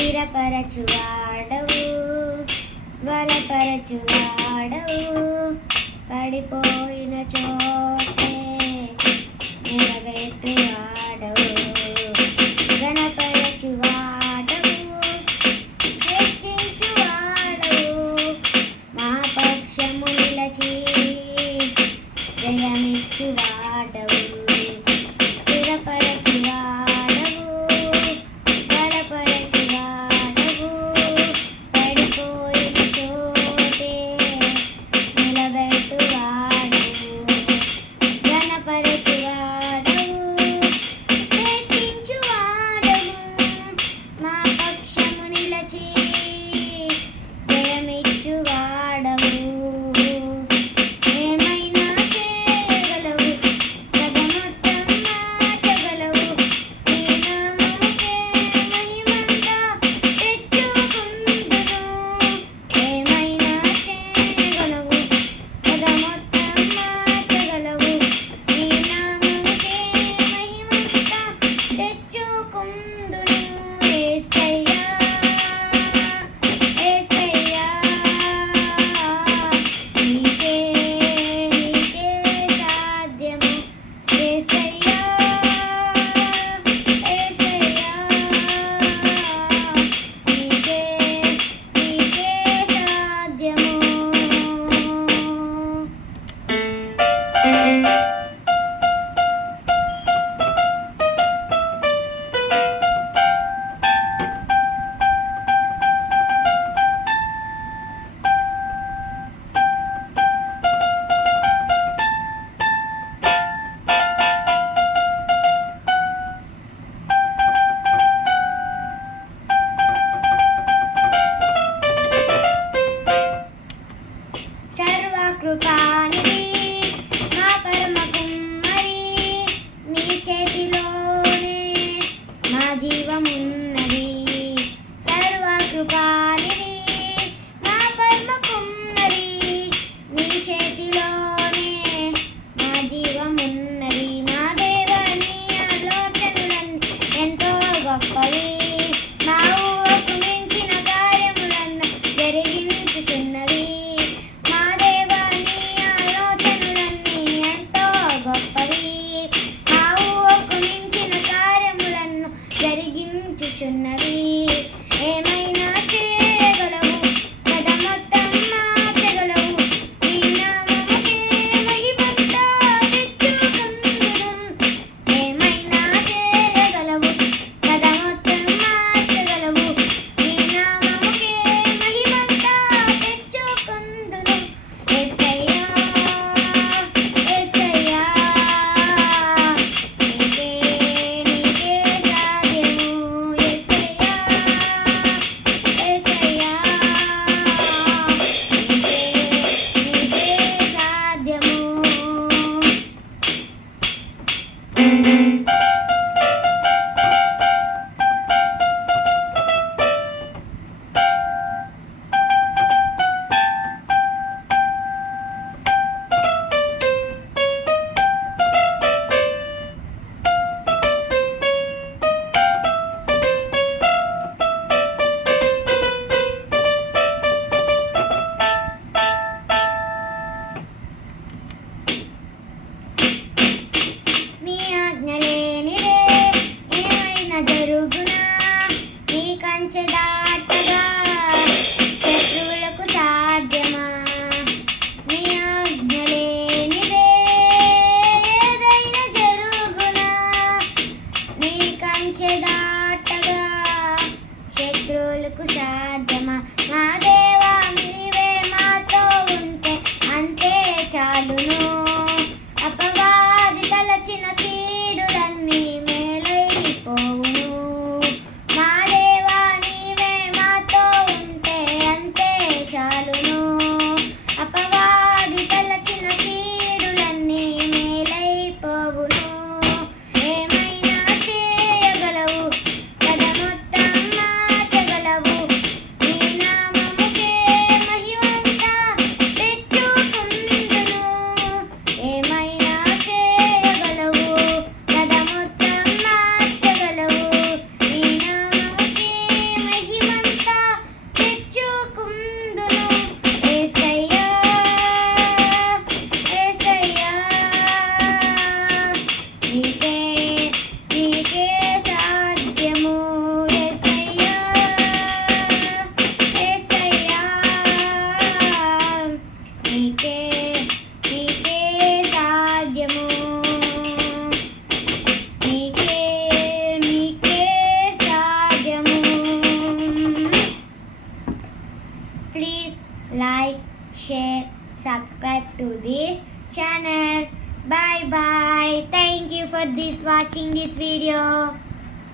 స్థిరపరచువాడవు, బలపరచువాడవు, పడిపోయిన చోటే నిలబెట్టువాడవు, ఘనపరచువాడవు, హెచ్చించువాడవు, మా పక్షము నిలచి జయమిచ్చువాడవు, స్థిరపరచువాడవు, బలపరచువాడవు, పడిపోయిన చోటే నిలబెట్టువాడవు, ఘనపరచువాడవు, హెచ్చించువాడవు, మా పక్షము నిలచి జయమిచ్చువాడవు. ఏమైనా చేయగలవు, కథ మొత్తం మార్చగలవు, నీ నామముకే మహిమంతా తెచ్చుకుందును. ఏమైనా చేయగలవు, కథ మొత్తం మార్చగలవు, నీ నామముకే మహిమంతా తెచ్చుకుందును. యేసయ్యా, యేసయ్యా, నీకే సాధ్యము. యేసయ్యా, యేసయ్యా, నీకే సాధ్యము. సర్వకృపానిధి మా పరమ కుమ్మరి, నీ చేతిలోనే మా జీవమున్నది. సర్వకృపానిధి మా పరమ కుమ్మరి, నీ చేతిలోనే మా జీవమున్నది. మా దేవని ఆలోచనలన్నీ ఎంతో గొప్పవి, మా ఊహకు మించిన కార్యములను జరిగించుచున్నవి. మా దేవాని ఆలోచనలన్నీ ఎంతో గొప్పవి, మా ఊహకు మించిన కార్యములను జరిగించుచున్నవి. ఏమైనా చేయగలవు, కథ మొత్తం మార్చగలవు, నీ నామముకే మహిమంతా తెచ్చుకుందును. ఏమైనా చేయగలవు, కథ మొత్తం మార్చగలవు, నీ నామముకే మహిమంతా తెచ్చుకుందును. యేసయ్యా, యేసయ్యా, నీకే సాధ్యము. యేసయ్యా, like, share, subscribe to this channel. Bye bye. Thank you for watching this video.